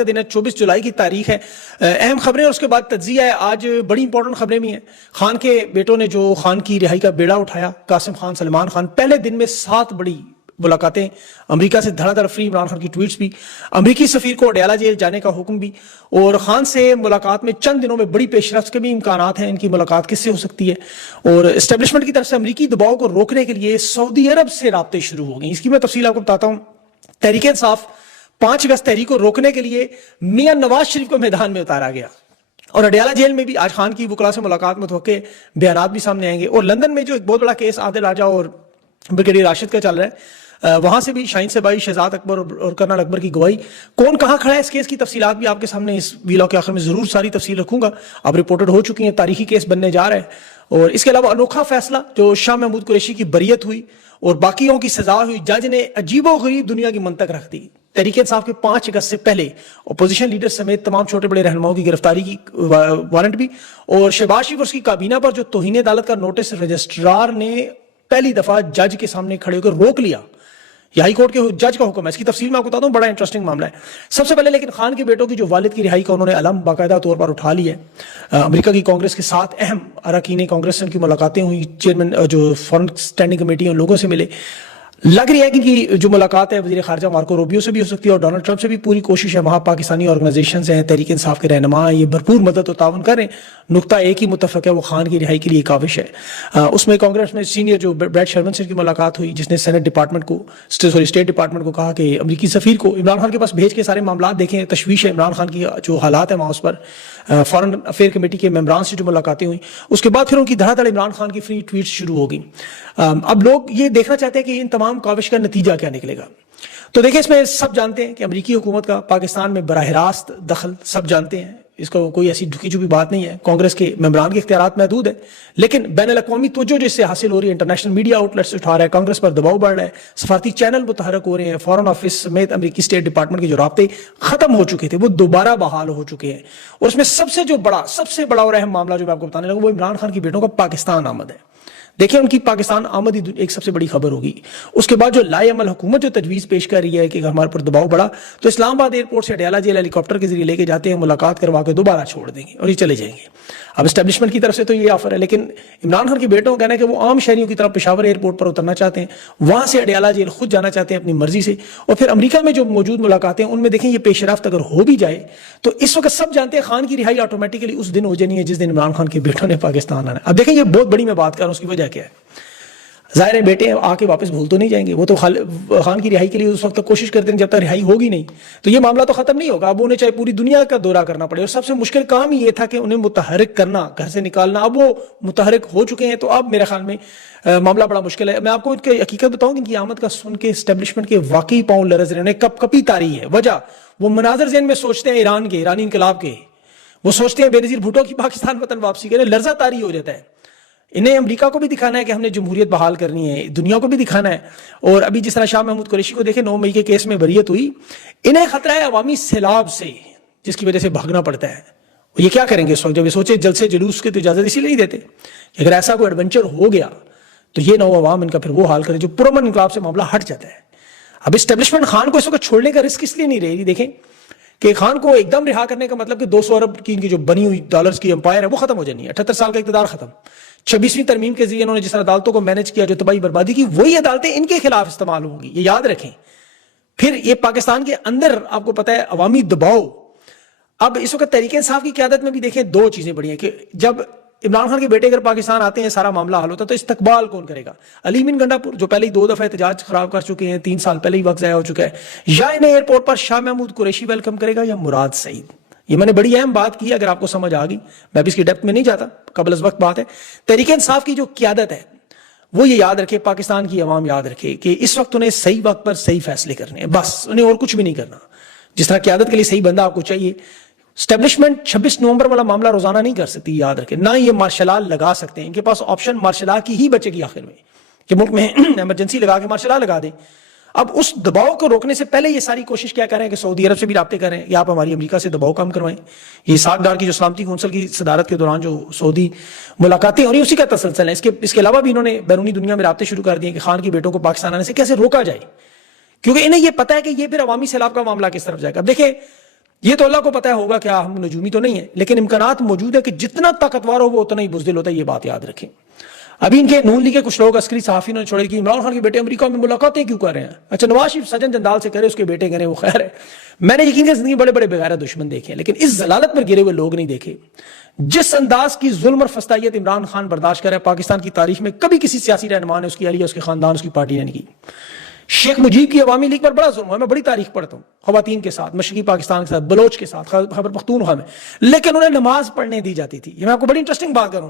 کا دن ہے, 24 جولائی کی تاریخ ہے. اہم خبریں اور اس کے بعد تجزیہ ہے. آج بڑی امپورٹنٹ خبریں بھی ہیں. خان کے بیٹوں نے جو خان کی رہائی کا بیڑا اٹھایا, قاسم خان, سلمان خان, پہلے دن میں 7 بڑی ملاقاتیں, امریکہ سے دھڑا دھڑ فری, عمران خان کی ٹویٹس بھی, امریکی سفیر کو اڈیالہ جیل جانے کا حکم بھی, اور خان سے ملاقات میں چند دنوں میں بڑی پیش رفت کے بھی امکانات ہیں. ان کی ملاقات کس سے ہو سکتی ہے؟ اور اسٹیبلشمنٹ کی طرف سے امریکی دباؤ کو روکنے کے لیے سعودی عرب سے رابطے شروع ہو گئے. اس کی میں تفصیل آپ کو بتاتا ہوں. تحریک انصاف 5 اگست تحریک کو روکنے کے لیے میاں نواز شریف کو میدان میں اتارا گیا, اور اڈیالہ جیل میں بھی آج خان کی وکلاء سے ملاقات متوقع, بیانات بھی سامنے آئیں گے. اور لندن میں جو ایک بہت بڑا کیس عادل راجہ اور بریگیڈیئر راشد کا چل رہا ہے, وہاں سے بھی شاہین سبائی, شہزاد اکبر اور کرنل اکبر کی گواہی. کون کہاں کھڑا ہے اس کیس کی تفصیلات بھی آپ کے سامنے اس ویلاگ کے آخر میں ضرور ساری تفصیل رکھوں گا. اب رپورٹڈ ہو چکی ہیں, تاریخی کیس بننے جا رہا ہے. اور اس کے علاوہ انوکھا فیصلہ جو شاہ محمود قریشی کی بریت ہوئی اور باقیوں کی سزا ہوئی, جج نے عجیب و غریب دنیا کی منطق رکھ دی. تحریک انصاف کے 5 اگست سے پہلے اپوزیشن لیڈر سمیت تمام چھوٹے بڑے رہنماؤں کی گرفتاری کی وارنٹ بھی, اور شہباز شریف اور اس کی کابینہ پر جو توہین عدالت کا نوٹس رجسٹرار نے پہلی دفعہ جج کے سامنے کھڑے ہو کر روک لیا. یہ ہائی کورٹ کے جج کا حکم ہے. اس کی تفصیل میں آپ کو بتاتا ہوں, بڑا انٹرسٹنگ معاملہ ہے. سب سے پہلے لیکن خان کے بیٹوں کی جو والد کی رہائی کا انہوں نے علم باقاعدہ طور پر اٹھا لی ہے. امریکہ کی کانگریس کے 7 اہم اراکین کانگریس سے ان کی ملاقاتیں ہوئی. چیئرمین جو فورن اسٹینڈنگ کمیٹی ہیں ان لوگوں سے ملے. لگ رہی ہے کہ جو ملاقات ہے وزیر خارجہ مارکو روبیو سے بھی ہو سکتی ہے, اور ڈونلڈ ٹرمپ سے بھی پوری کوشش ہے. وہاں پاکستانی آرگنائزیشنز ہیں, تحریک انصاف کے رہنما ہیں, یہ بھرپور مدد و تعاون کر رہے ہیں. نقطہ ایک ہی متفق ہے, وہ خان کی رہائی کے لیے کاوش ہے. اس میں کانگریس میں سینئر جو بریڈ شرمن سے کی ملاقات ہوئی, جس نے سینٹ ڈپارٹمنٹ کو اسٹیٹ ڈپارٹمنٹ کو کہا کہ امریکی سفیر کو عمران خان کے پاس بھیج کے سارے معاملات دیکھیں. تشویش ہے عمران خان کی جو حالات ہیں وہاں, اس پر فارن افیئر کمیٹی کے ممبران سے جو ملاقاتیں ہوئیں. اس کے بعد پھر ان کی دھڑا دھڑ عمران خان کی فری ٹویٹس شروع ہو گئی. اب لوگ یہ دیکھنا چاہتے ہیں کہ ان تمام کاوش کا نتیجہ کیا نکلے گا. تو دیکھیں, اس میں سب جانتے ہیں کہ امریکی حکومت کا پاکستان میں براہ راست دخل, سب جانتے ہیں, اس کو کوئی ایسی ڈھکی چھپی بات نہیں ہے. کانگریس کے ممبران کے اختیارات محدود ہیں, لیکن بین الاقوامی توجہ جس سے حاصل ہو رہی ہے, انٹرنیشنل میڈیا آؤٹ لیٹس اٹھا رہا ہے, کانگریس پر دباؤ بڑھ رہا ہے, سفارتی چینل متحرک ہو رہے ہیں, فارن آفس سمیت امریکی اسٹیٹ ڈپارٹمنٹ کے جو رابطے ختم ہو چکے تھے وہ دوبارہ بحال ہو چکے ہیں. اور اس میں سب سے بڑا اور اہم معاملہ جو میں آپ کو بتانے لگا وہ عمران خان کی بیٹوں کا پاکستان آمد ہے. دیکھیں, ان کی پاکستان آمد ہی ایک سب سے بڑی خبر ہوگی. اس کے بعد جو لائے عمل حکومت جو تجویز پیش کر رہی ہے کہ ہمارے پر دباؤ بڑھا, تو اسلام آباد ایئرپورٹ سے اڈیالہ جیل ہیلی کاپٹر کے ذریعے لے کے جاتے ہیں, ملاقات کروا کے دوبارہ چھوڑ دیں گے اور یہ چلے جائیں گے. اب اسٹیبلشمنٹ کی طرف سے تو یہ آفر ہے, لیکن عمران خان کے بیٹوں کا کہنا ہے کہ وہ عام شہریوں کی طرح پشاور ایئرپورٹ پر اترنا چاہتے ہیں, وہاں سے اڈیالہ جیل خود جانا چاہتے ہیں اپنی مرضی سے, اور پھر امریکہ میں جو موجود ملاقاتیں ان میں دیکھیں یہ پیش رفت اگر ہو بھی جائے تو اس وقت سب جانتے ہیں خان کی رہائی آٹومیٹکلی اس دن ہو جانی ہے جس دن عمران خان کے بیٹوں نے پاکستان آنا ہے. اب دیکھیں, یہ بہت بڑی میں بات کر رہا ہوں, اس کی وجہ کیا ہے. ظاہر ہے بیٹے آ کے واپس بھول تو نہیں جائیں گے, وہ تو خان کی رہائی کے لیے اس وقت تک کوشش کرتے ہیں جب تک رہائی ہوگی نہیں, تو یہ معاملہ تو ختم نہیں ہوگا. اب انہیں چاہے پوری دنیا کا دورہ کرنا پڑے, اور سب سے مشکل کام یہ تھا کہ انہیں متحرک کرنا, گھر سے نکالنا. اب وہ متحرک ہو چکے ہیں, تو اب میرے خیال میں معاملہ بڑا مشکل ہے. میں آپ کو حقیقت بتاؤں کہ ان کی آمد کا سن کے اسٹیبلشمنٹ کے واقعی پاؤں لرز رہے, انہیں کپ کپی تاری ہے. وجہ وہ مناظر ذہن میں سوچتے ہیں ایران کے, ایرانی انقلاب کے, وہ سوچتے ہیں بے نظیر بھٹو کی پاکستان وطن واپسی کے, لرزہ تاری ہو جاتا ہے. انہیں امریکہ کو بھی دکھانا ہے کہ ہم نے جمہوریت بحال کرنی ہے, دنیا کو بھی دکھانا ہے. اور ابھی جس طرح شاہ محمود قریشی کو دیکھیں 9 مئی کے کیس میں بریت ہوئی, انہیں خطرہ ہے عوامی سیلاب سے جس کی وجہ سے بھاگنا پڑتا ہے. یہ کیا کریں گے اس وقت, جب یہ سوچے جلسے جلوس کی تو اجازت اسی لیے نہیں دیتے کہ اگر ایسا کوئی ایڈونچر ہو گیا تو یہ نہ ہو عوام ان کا پھر وہ حال کرے جو پرامن انقلاب سے معاملہ ہٹ جاتا ہے. اب اسٹیبلشمنٹ خان کو اس وقت چھوڑنے کا رسک اس لیے نہیں رہی. دیکھیں کہ خان کو ایک دم رہا کرنے کا مطلب کہ 200 ارب کی ان کی جو بنی ہوئی ڈالرز کی امپائر ہے وہ ختم ہو جانی ہے. 78 سال کا اقتدار ختم. 26ویں ترمیم کے ذریعے انہوں نے جس عدالتوں کو مینج کیا, جو تباہی بربادی کی, وہی عدالتیں ان کے خلاف استعمال ہوں گی, یہ یاد رکھیں. پھر یہ پاکستان کے اندر آپ کو پتہ ہے عوامی دباؤ. اب اس وقت تحریک انصاف کی قیادت میں بھی دیکھیں 2 چیزیں بڑی ہیں کہ جب عمران خان کے بیٹے اگر پاکستان آتے ہیں سارا معاملہ حل ہوتا ہے, تو استقبال کون کرے گا؟ علی مین گنڈا پور جو پہلے ہی 2 دفعہ احتجاج خراب کر چکے ہیں, 3 سال پہلے ہی وقت ضائع ہو چکا ہے, یا انہیں ایئرپورٹ پر شاہ محمود قریشی ویلکم کرے گا, یا مراد سعید. یہ میں نے بڑی اہم بات کی, اگر آپ کو سمجھ آ گئی, میں بھی اس کی ڈیپتھ میں نہیں جاتا, قبل از وقت بات ہے. تحریک انصاف کی جو قیادت ہے وہ یہ یاد رکھے, پاکستان کی عوام یاد رکھے کہ اس وقت انہیں صحیح وقت پر صحیح فیصلے کرنے ہیں, بس انہیں اور کچھ بھی نہیں کرنا. جس طرح قیادت کے لیے صحیح بندہ آپ کو چاہیے, اسٹیبلشمنٹ 26 نومبر والا معاملہ روزانہ نہیں کر سکتی, یاد رکھیں. نہ یہ مارشل لا لگا سکتے ہیں, ان کے پاس آپشن مارشل لا کی ہی بچے گی آخر میں, کہ ملک میں ایمرجنسی لگا کے مارشل لا لگا دیں. اب اس دباؤ کو روکنے سے پہلے یہ ساری کوشش کیا کر رہے ہیں کہ سعودی عرب سے بھی رابطے کر رہے ہیں کہ آپ ہماری امریکہ سے دباؤ کم کروائیں. یہ اسحاق ڈار کی جو سلامتی کونسل کی صدارت کے دوران جو سعودی ملاقاتیں ہو رہی ہیں اسی کا تسلسل ہے. اس کے علاوہ بھی انہوں نے بیرونی دنیا میں رابطے شروع کر دیے کہ خان کے بیٹوں کو پاکستان آنے سے کیسے روکا جائے, کیونکہ انہیں یہ پتا ہے کہ یہ پھر عوامی سیلاب کا معاملہ کس طرف جائے گا. اب دیکھیں یہ تو اللہ کو پتہ ہوگا کیا ہم نجومی تو نہیں ہیں، لیکن امکانات موجود ہے کہ جتنا طاقتور ہو وہ اتنا ہی بزدل ہوتا ہے، یہ بات یاد رکھیں۔ ابھی ان کے نون لیگ کے کچھ لوگ عسکری صحافی نے چھوڑے کہ عمران خان کے بیٹے امریکہ میں ملاقاتیں کیوں کر رہے ہیں؟ اچھا نواز شریف سجن جندال سے کرے، اس کے بیٹے کریں، وہ خیر ہے۔ میں نے یقین زندگی بڑے بڑے بغیرت دشمن دیکھے ہیں، لیکن اس ضلالت پر گرے ہوئے لوگ نہیں دیکھے۔ جس انداز کی ظلم اور فسطائیت عمران خان برداشت کر رہا ہے، پاکستان کی تاریخ میں کبھی کسی سیاسی رہنما نے اس کی علی، اس کے خاندان، اس کی پارٹی نے نہیں کی۔ شیخ مجیب کی عوامی لیگ پر بڑا ظلم ہوا، میں بڑی تاریخ پڑھتا ہوں، خواتین کے ساتھ، مشرقی پاکستان کے ساتھ، بلوچ کے ساتھ، خیبر پختونخوا میں، لیکن انہیں نماز پڑھنے دی جاتی تھی۔ یہ میں آپ کو بڑی انٹرسٹنگ بات کروں،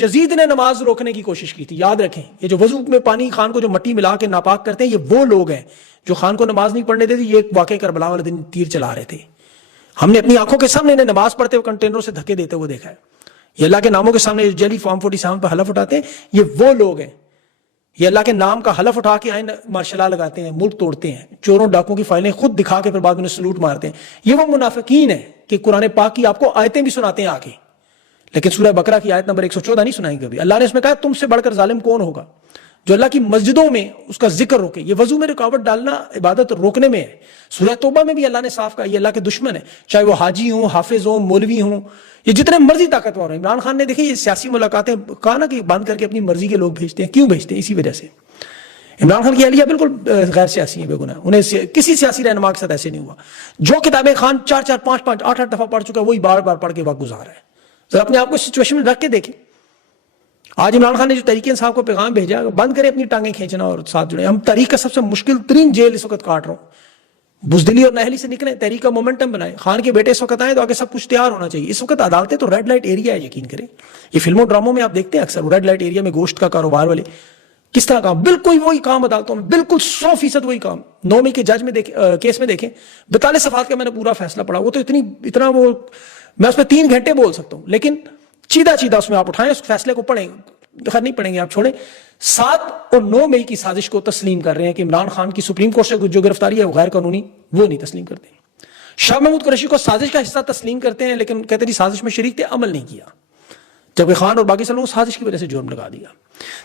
یزید نے نماز روکنے کی کوشش کی تھی، یاد رکھیں۔ یہ جو وضو میں پانی خان کو جو مٹی ملا کے ناپاک کرتے ہیں، یہ وہ لوگ ہیں جو خان کو نماز نہیں پڑھنے دیتے۔ یہ ایک واقعہ کربلا والے دن تیر چلا رہے تھے، ہم نے اپنی آنکھوں کے سامنے انہیں نماز پڑھتے ہوئے کنٹینروں سے دھکے دیتے ہوئے دیکھا ہے۔ یہ اللہ کے ناموں کے سامنے جیلی فارم 47 پر حلف اٹھاتے ہیں، یہ وہ لوگ ہیں۔ یہ اللہ کے نام کا حلف اٹھا کے آئیں مارشل لا لگاتے ہیں، ملک توڑتے ہیں، چوروں ڈاکوں کی فائلیں خود دکھا کے پھر بعد میں سلوٹ مارتے ہیں۔ یہ وہ منافقین ہیں کہ قرآن پاک کی آپ کو آیتیں بھی سناتے ہیں آگے، لیکن سورہ بقرہ کی آیت نمبر 114 نہیں سنائیں کبھی۔ اللہ نے اس میں کہا تم سے بڑھ کر ظالم کون ہوگا جو اللہ کی مسجدوں میں اس کا ذکر روکے۔ یہ وضو میں رکاوٹ ڈالنا عبادت روکنے میں ہے۔ سورہ توبہ میں بھی اللہ نے صاف کہا یہ اللہ کے دشمن ہے، چاہے وہ حاجی ہوں، حافظ ہوں، مولوی ہوں، یہ جتنے مرضی طاقتور ہیں۔ عمران خان نے دیکھیں یہ سیاسی ملاقاتیں کہا نا کہ بند کر کے اپنی مرضی کے لوگ بھیجتے ہیں، کیوں بھیجتے ہیں؟ اسی وجہ سے۔ عمران خان کی اہلیہ بالکل غیر سیاسی ہیں، بے گناہ، انہیں کسی سیاسی رہنما کے ساتھ ایسے نہیں ہوا۔ جو کتابیں خان 4 5 5 8 8 دفعہ پڑھ چکا ہے، وہی بار بار پڑھ کے وقت گزار ہے۔ ذرا اپنے آپ کو سچویشن میں رکھ کے دیکھیں۔ آج عمران خان نے جو تحریک انصاف کو پیغام بھیجا، بند کریں اپنی ٹانگیں کھینچنا اور ساتھ جڑیں۔ ہم تحریک کا سب سے مشکل ترین جیل اس وقت کاٹ رہا ہوں، بزدلی اور نااہلی سے نکلیں، تحریک کا مومنٹم بنائیں۔ خان کے بیٹے اس وقت آئیں تو آگے سب کچھ تیار ہونا چاہیے۔ اس وقت عدالتیں تو ریڈ لائٹ ایریا ہے، یقین کریں۔ یہ فلموں ڈراموں میں آپ دیکھتے ہیں اکثر ریڈ لائٹ ایریا میں گوشت کا کاروبار والے کس طرح کام، بالکل وہی کام عدالتوں میں، بالکل 100% وہی کام۔ 9 مئی کے جج میں کیس میں دیکھیں، 42 صفحات کا میں نے پورا فیصلہ پڑھا۔ وہ تو اتنا وہ میں اس میں 3 گھنٹے بول سکتا ہوں، لیکن چیدہ اس میں آپ اٹھائیں، اس فیصلے کو پڑھیں، خیر نہیں پڑھیں گے آپ چھوڑیں۔ 7 اور 9 مئی کی سازش کو تسلیم کر رہے ہیں کہ عمران خان کی سپریم کورٹ سے جو گرفتاری ہے وہ غیر قانونی، وہ نہیں تسلیم کرتے۔ شاہ محمود قریشی کو سازش کا حصہ تسلیم کرتے ہیں، لیکن کہتے ہیں سازش میں شریک تھے، عمل نہیں کیا، جبکہ خان اور باقی سب لوگوں کو سازش کی وجہ سے جرم لگا دیا۔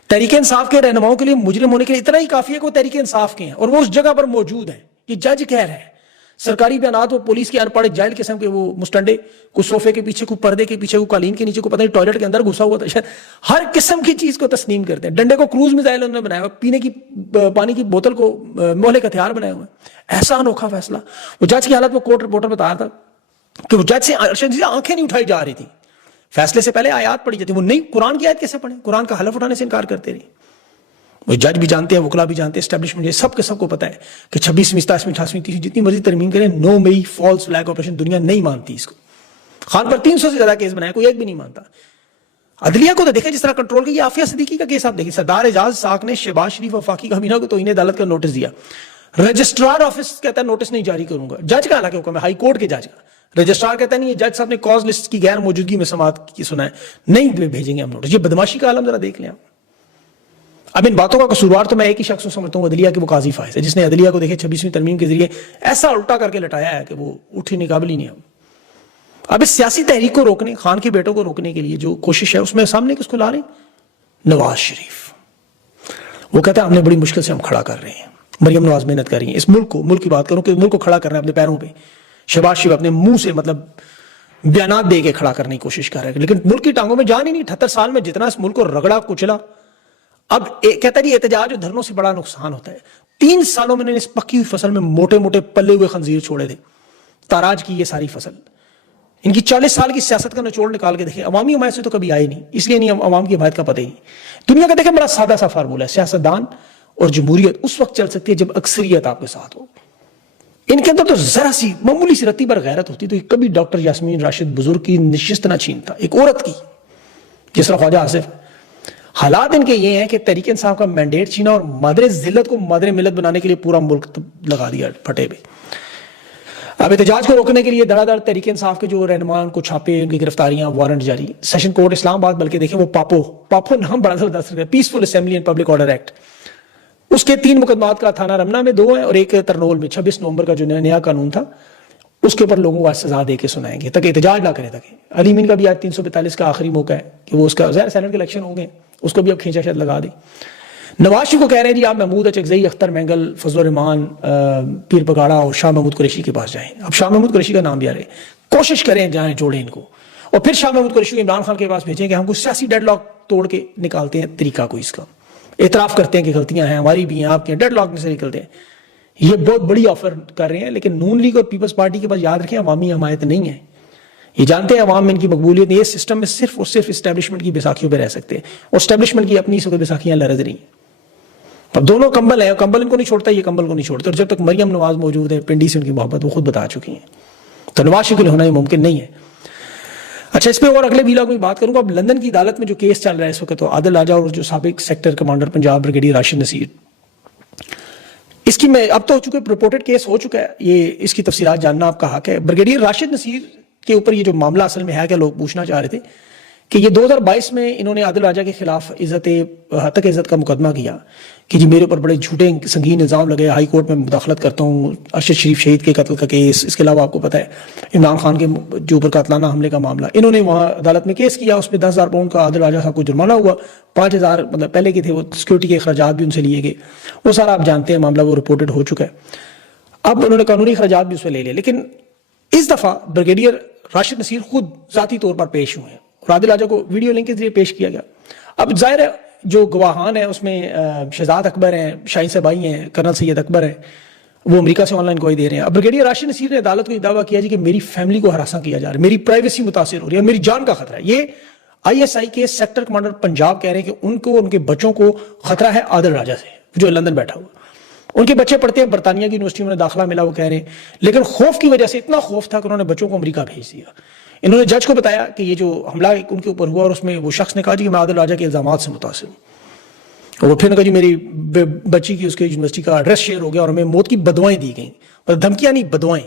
تحریک انصاف کے رہنماؤں کے لیے مجرم ہونے کے لیے اتنا ہی کافی ہے کہ وہ تحریک انصاف کے ہیں اور وہ اس جگہ پر موجود ہیں۔ یہ جج کہہ رہے ہیں، سرکاری بیانات وہ پولیس کے ان پڑھ جائل قسم کے وہ مسٹنڈے، کوئی صوفے کے پیچھے، کوئی پردے کے پیچھے، کوئی قالین کے نیچے، کوئی پتہ نہیں ٹوائلٹ کے اندر گھسا ہوا تھا شاید، ہر قسم کی چیز کو تسلیم کرتے ہیں۔ ڈنڈے کو کروز میزائل انہوں نے بنایا ہوا، پینے کی پانی کی بوتل کو مہلک ہتھیار بنایا ہوا ہے۔ ایسا انوکھا فیصلہ۔ وہ جج کی حالت وہ کورٹ رپورٹر بتا رہا تھا کہ وہ جج سے آنکھیں نہیں اٹھائی جا رہی تھی، فیصلے سے پہلے آیات پڑھی جاتی، وہ نہیں، قرآن کی آیت کیسے پڑھیں؟ قرآن کا حلف اٹھانے سے انکار کرتے رہے۔ وہ جج بھی جانتے ہیں، وکلا بھی جانتے ہیں، اسٹیبلشمنٹ سب کے سب کو پتہ ہے کہ 26ویں 27ویں 28ویں 30ویں جتنی مرضی ترمیم کریں، 9 مئی فالس فلیگ آپریشن دنیا نہیں مانتی اس کو۔ خان پر 300 سے زیادہ کیس بنائے، کوئی ایک بھی نہیں مانتا۔ عدلیہ کو تو دیکھیں جس طرح کنٹرول کی۔ عافیہ صدیقی کا کیس آپ دیکھیں، سردار اعجاز ساکھ نے شہباز شریف وفاقی کابینہ کو توہین عدالت کا نوٹس دیا، رجسٹرار آفس کہتا ہے نوٹس نہیں جاری کروں گا، جج کا حالانکہ حکم ہے، ہائی کورٹ کے جج کا، رجسٹرار کہتا ہے نہیں، یہ جج صاحب نے کاز لسٹ کی غیر موجودگی میں سماعت کی سنا ہے، نہیں بھیجیں گے ہم نوٹس۔ یہ بدماشی کا عالم ذرا دیکھ لیں آپ۔ اب ان باتوں کا قصوروار تو میں ایک ہی شخص کو سمجھتا ہوں، عدلیہ کے وہ قاضی فائز ہے، جس نے عدلیہ کو دیکھے 26ویں ترمیم کے ذریعے ایسا الٹا کر کے لٹایا ہے کہ وہ اٹھنے قابل ہی نہیں ہے۔ اب اس سیاسی تحریک کو روکنے، خان کے بیٹوں کو روکنے کے لیے جو کوشش ہے، اس میں سامنے کس کو لا رہے ہیں؟ نواز شریف۔ وہ کہتا ہے ہم نے بڑی مشکل سے ہم کھڑا کر رہے ہیں، مریم نواز محنت کر رہی ہیں، اس ملک کو، ملک کی بات کروں کہ ملک کو کھڑا کرنا ہے اپنے پیروں پہ۔ شہباز شریف اپنے منہ سے مطلب بیانات دے کے کھڑا کرنے کی کوشش کر رہے ہیں، لیکن ملک کی ٹانگوں میں جان ہی نہیں۔ 78 سال میں جتنا اس ملک کو رگڑا کچلا، اب کہتا ہے احتجاج اور دھرنوں سے بڑا نقصان ہوتا ہے۔ 3 سالوں میں نے اس پکی ہوئی فصل میں موٹے موٹے پلے ہوئے خنزیر چھوڑے تھے، تاراج کی یہ ساری فصل۔ ان کی 40 سال کی سیاست کا نچوڑ نکال کے دیکھیں، عوامی حمایت سے تو کبھی آئے نہیں، اس لیے نہیں عوام کی حمایت کا پتہ ہی نہیں۔ دنیا کا دیکھیں بڑا سادہ سا فارمولہ ہے، سیاستدان اور جمہوریت اس وقت چل سکتی ہے جب اکثریت آپ کے ساتھ ہو۔ ان کے اندر تو ذرا سی معمولی سی رتی پر غیرت ہوتی تو کبھی ڈاکٹر یاسمین راشد بزرگ کی نشست نہ چھینتا، ایک عورت کی، جس طرح خواجہ آصف۔ حالات ان کے یہ ہیں کہ تحریک انصاف کا مینڈیٹ چھینا اور مادر ذلت کو مادر ملت بنانے کے لیے پورا ملک لگا دیا پھٹے پہ۔ اب احتجاج کو روکنے کے لیے دھڑا دھڑ تحریک انصاف کے جو رہنما، ان کو چھاپے، ان کی گرفتاریاں، وارنٹ جاری۔ سیشن کورٹ اسلام آباد، بلکہ دیکھیں وہ پاپو نام بڑا زبردست ہے، peaceful assembly and public order act, اس کے 3 مقدمات کا تھانہ رمنا میں 2 ہیں اور ایک ترنول میں 26 نومبر کا جو نیا قانون تھا اس کے اوپر لوگوں کو سزا دے کے سنائیں گے تاکہ احتجاج نہ کرے۔ تاکہ علی مین کا بھی آج 342 کا آخری موقع ہے کہ وہ اس کا ظاہر سینٹ کے الیکشن ہو گئے، اس کو بھی اب کھینچا شاید لگا دیں۔ نواز شریف کو کہہ رہے ہیں جی آپ محمود اچکزئی، اختر مینگل، فضل الرحمان، پیر بگاڑا اور شاہ محمود قریشی کے پاس جائیں. اب شاہ محمود قریشی کا نام بھی آ رہے ہیں، کوشش کریں جائیں جوڑیں ان کو، اور پھر شاہ محمود قریشی کو عمران خان کے پاس بھیجیں کہ ہم کو سیاسی ڈیڈ لاک توڑ کے نکالتے ہیں طریقہ کو، اس کا اعتراف کرتے ہیں کہ غلطیاں ہیں ہماری بھی ہیں آپ کی، ڈیڈ لاک میں سے نکلتے ہیں. یہ بہت بڑی آفر کر رہے ہیں، لیکن نون لیگ اور پیپلز پارٹی کے پاس یاد رکھیں عوامی حمایت نہیں ہے. یہ جانتے ہیں عوام میں ان کی مقبولیت نہیں ہے، اس سسٹم میں صرف اور صرف اسٹیبلشمنٹ کی بیساکھیوں پہ رہ سکتے ہیں، اور اسٹیبلشمنٹ کی اپنی سب بیساکھیاں لرز رہی ہیں. اب دونوں کمبل ہیں، کمبل ان کو نہیں چھوڑتا، یہ کمبل کو نہیں چھوڑتا، اور جب تک مریم نواز موجود ہے پنڈی سے ان کی محبت وہ خود بتا چکی ہیں. تو نواز شریف کے لیے ہونا یہ ممکن نہیں ہے. اچھا، اس پہ اور اگلے ویلاگ میں بات کروں گا. اب لندن کی عدالت میں جو کیس چل رہا ہے اس وقت، تو عادل راجہ اور جو سابق sector commander Punjab brigadier Rashid Naseer, اس کی میں اب تو چونکہ رپورٹڈ کیس ہو چکا ہے، یہ اس کی تفصیلات جاننا آپ کا حق ہے. بریگیڈیئر راشد نصیر کے اوپر یہ جو معاملہ اصل میں ہے کہ لوگ پوچھنا چاہ رہے تھے کہ یہ 2022 میں انہوں نے عادل راجہ کے خلاف ہتک عزت کا مقدمہ کیا کہ جی میرے اوپر بڑے جھوٹے سنگین الزام لگے، ہائی کورٹ میں مداخلت کرتا ہوں، ارشد شریف شہید کے قتل کا کیس، اس کے علاوہ آپ کو پتہ ہے عمران خان کے جو اوپر قاتلانہ حملے کا معاملہ، انہوں نے وہاں عدالت میں کیس کیا. اس میں 10,000 پاؤنڈ کا عادل راجہ صاحب کو جرمانہ ہوا، 5,000 مطلب پہلے کے تھے وہ سیکورٹی کے اخراجات بھی ان سے لیے گئے، وہ سارا آپ جانتے ہیں معاملہ، وہ رپورٹڈ ہو چکا ہے. اب انہوں نے قانونی اخراجات بھی اس میں لے لیے، لیکن اس دفعہ بریگیڈیئر راشد نصیر خود ذاتی طور پر پیش ہوئے ہیں اور عادل راجہ کو ویڈیو لنک کے ذریعے پیش کیا گیا. اب ظاہر ہے جو گواہان ہیں اس میں شہزاد اکبر ہیں، شاہین صاحبائی ہیں، کرنل سید اکبر ہیں، وہ امریکہ سے آن لائن گواہی دے رہے ہیں. اب بریگیڈیئر راشد نصیر نے عدالت کو یہ دعویٰ کیا جی کہ میری فیملی کو ہراساں کیا جا رہا ہے، میری پرائیویسی متاثر ہو رہی ہے، میری جان کا خطرہ ہے. یہ ISI کے سیکٹر کمانڈر پنجاب کہہ رہے ہیں کہ ان کو ان کے بچوں کو خطرہ ہے عادل راجہ سے جو لندن بیٹھا ہوا. ان کے بچے پڑھتے ہیں برطانیہ کی یونیورسٹی میں داخلہ ملا، وہ کہہ رہے ہیں، لیکن خوف کی وجہ سے اتنا خوف تھا کہ انہوں نے بچوں کو امریکہ بھیج دیا. انہوں نے جج کو بتایا کہ یہ جو حملہ ان کے اوپر ہوا اور اس میں وہ شخص نے کہا جی کہ میں عادل راجہ کے الزامات سے متاثر ہوں، اور وہ پھر نے کہا جی میری بچی کی اس کے یونیورسٹی کا ایڈریس شیئر ہو گیا اور ہمیں موت کی بدوائیں دی گئیں، مطلب دھمکیاں نہیں بدوائیں.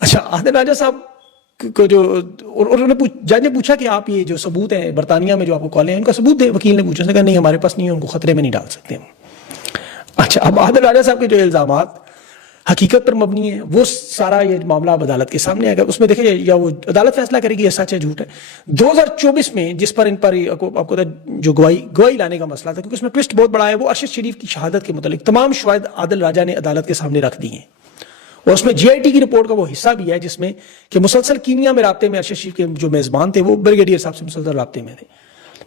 اچھا، عادل راجہ صاحب کو جو انہوں نے جج نے پوچھا کہ آپ یہ جو ثبوت ہیں برطانیہ میں جو آپ کو کالیں ہیں ان کا ثبوت دے، وکیل نے پوچھا، اس نے کہا نہیں ہمارے پاس نہیں ہے، ان کو خطرے میں نہیں ڈال سکتے ہم. اچھا، اب عادل راجہ صاحب کے جو الزامات حقیقت پر مبنی ہے وہ سارا یہ معاملہ اب عدالت کے سامنے آئے گا، اس میں دیکھیں یا وہ عدالت فیصلہ کرے گی یہ سچ ہے جھوٹ ہے. 2024 میں جس پر ان پر آپ کو جو گواہی لانے کا مسئلہ تھا، کیونکہ اس میں ٹوسٹ بہت بڑا ہے، وہ ارشد شریف کی شہادت کے متعلق تمام شواہد عادل راجہ نے عدالت کے سامنے رکھ دی ہیں، اور اس میں GIT کی رپورٹ کا وہ حصہ بھی ہے جس میں کہ مسلسل کینیا میں رابطے میں ارشد شریف کے جو میزبان تھے وہ بریگیڈیئر صاحب سے مسلسل رابطے میں تھے.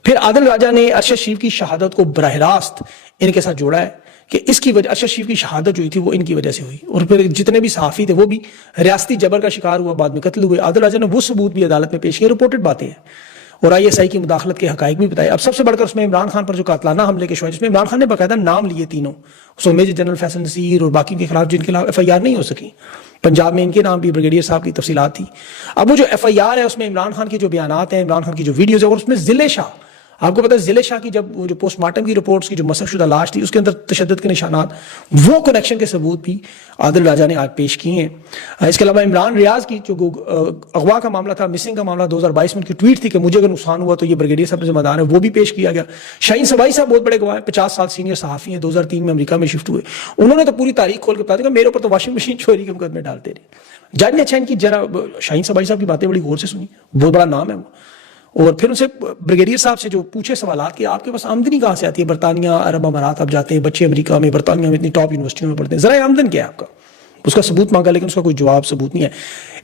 پھر عادل راجہ نے ارشد شریف کی شہادت کو براہ راست ان کے ساتھ جوڑا ہے کہ اس کی وجہ ارشد شریف کی شہادت جو ہوئی تھی وہ ان کی وجہ سے ہوئی، اور پھر جتنے بھی صحافی تھے وہ بھی ریاستی جبر کا شکار ہوا، بعد میں قتل ہوئے. عادل راجہ نے وہ ثبوت بھی عدالت میں پیش کیے، رپورٹڈ باتیں ہیں، اور ISI کی مداخلت کے حقائق بھی بتائے. اب سب سے بڑھ کر اس میں عمران خان پر جو قاتلانہ حملے کے شواہد، اس میں عمران خان نے باقاعدہ نام لیے تینوں، اس میں میجر جنرل فیصل نصیر اور باقی کے خلاف جن کے خلاف FIR نہیں ہو سکی، پنجاب میں ان کے نام بھی بریگیڈیئر صاحب کی تفصیلات تھی. اب وہ جو FIR ہے اس میں عمران خان کے جو بیانات ہیں، عمران خان کی جو ویڈیوز ہیں، اور اس میں ضلع شاہ، آپ کو پتا ہے ضلع شاہ کی جب وہ جو پوسٹ مارٹم کی رپورٹس کی جو مسخ شدہ لاش تھی اس کے اندر تشدد کے نشانات، وہ کنیکشن کے ثبوت بھی عادل راجہ نے آج پیش کیے ہیں. اس کے علاوہ عمران ریاض کی جو اغوا کا معاملہ تھا، مسنگ کا معاملہ 2022 میں ان کی ٹویٹ تھی کہ مجھے اگر نقصان ہوا تو یہ بریگیڈیئر صاحب ذمہ دار ہیں، وہ بھی پیش کیا گیا. شاہین صاحبائی صاحب بہت بڑے گواہ ہیں، 50 سال سینئر صحافی ہیں، 2003 میں امریکہ میں شفٹ ہوئے، انہوں نے تو پوری تاریخ کھول کے بتا دیا میرے اوپر تو واشنگ مشین چوری کے مقدمے ڈالتے رہے. جج نے اچھا ان کی ذرا شاہین صاحبائی صاحب کی باتیں بڑی غور سے سنی، بہت بڑا نام ہے وہ، اور پھر ان سے بریگیڈیئر صاحب سے جو پوچھے سوالات کہ آپ کے پاس آمدنی کہاں سے آتی ہے، برطانیہ عرب امارات آپ جاتے ہیں، بچے امریکہ میں برطانیہ میں اتنی ٹاپ یونیورسٹیوں میں پڑھتے ہیں، ذرا آمدن کیا ہے آپ کا، اس کا ثبوت مانگا لیکن اس کا کوئی جواب ثبوت نہیں ہے.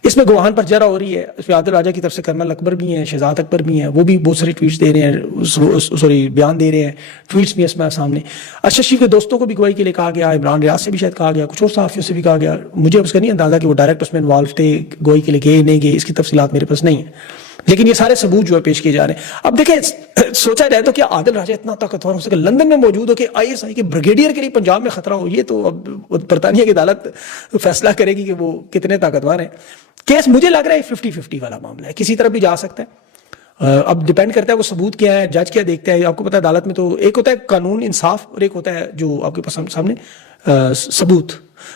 اس میں گواہان پر جرا ہو رہی ہے، اس میں عادل راجہ کی طرف سے کرنل اکبر بھی ہیں، شہزاد اکبر بھی ہیں، وہ بھی بہت ساری ٹویٹس دے رہے ہیں، بیان دے رہے ہیں، ٹویٹس بھی اس میں سامنے. ارشد شریف کے دوستوں کو بھی گواہی کے لیے کہا گیا، عمران ریاض سے بھی شاید کہا گیا، کچھ اور صحافیوں سے بھی کہا گیا، مجھے اس کا نہیں اندازہ کہ وہ ڈائریکٹ اس میں انوالو تھے، گواہی کے لیے گئے نہیں گئے، اس کی تفصیلات میرے پاس نہیں ہیں، لیکن یہ سارے ثبوت جو ہے پیش کیے جا رہے ہیں. اب دیکھیں سوچا جائے تو کیا عادل راجہ اتنا طاقتور ہو سکے لندن میں موجود ہو کہ ISI کے بریگیڈیئر کے لیے پنجاب میں خطرہ ہو؟ یہ تو اب برطانیہ کی عدالت فیصلہ کرے گی کہ وہ کتنے طاقتور ہیں. کیس مجھے لگ رہا ہے 50-50 والا معاملہ ہے، کسی طرف بھی جا سکتا ہے، اب ڈیپینڈ کرتا ہے وہ ثبوت کیا ہے، جج کیا دیکھتا ہے. آپ کو پتا ہے عدالت میں تو ایک ہوتا ہے قانون انصاف اور ایک ہوتا ہے جو آپ کے پاس سامنے ثبوت،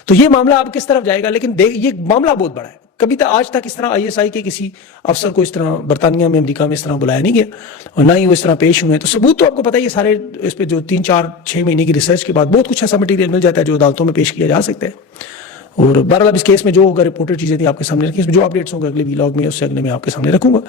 تو یہ معاملہ آپ کس طرف جائے گا. لیکن یہ معاملہ بہت بڑا ہے، کبھی تک آج تک اس طرح ISI کے کسی افسر کو اس طرح برطانیہ میں امریکہ میں اس طرح بلایا نہیں گیا اور نہ ہی وہ اس طرح پیش ہوئے. تو ثبوت تو آپ کو پتہ ہے یہ سارے اس پہ جو 3-4-6 مہینے کی ریسرچ کے بعد بہت کچھ ایسا مٹیریل مل جاتا ہے جو عدالتوں میں پیش کیا جا سکتا ہے. اور بہرحال اب اس کیس میں جو ہوگا رپورٹڈ چیزیں تھیں آپ کے سامنے رکھی، اس میں جو اپڈیٹس ہوں گے اگلے ویلاگ میں اس سے اگلے میں آپ کے سامنے رکھوں گا.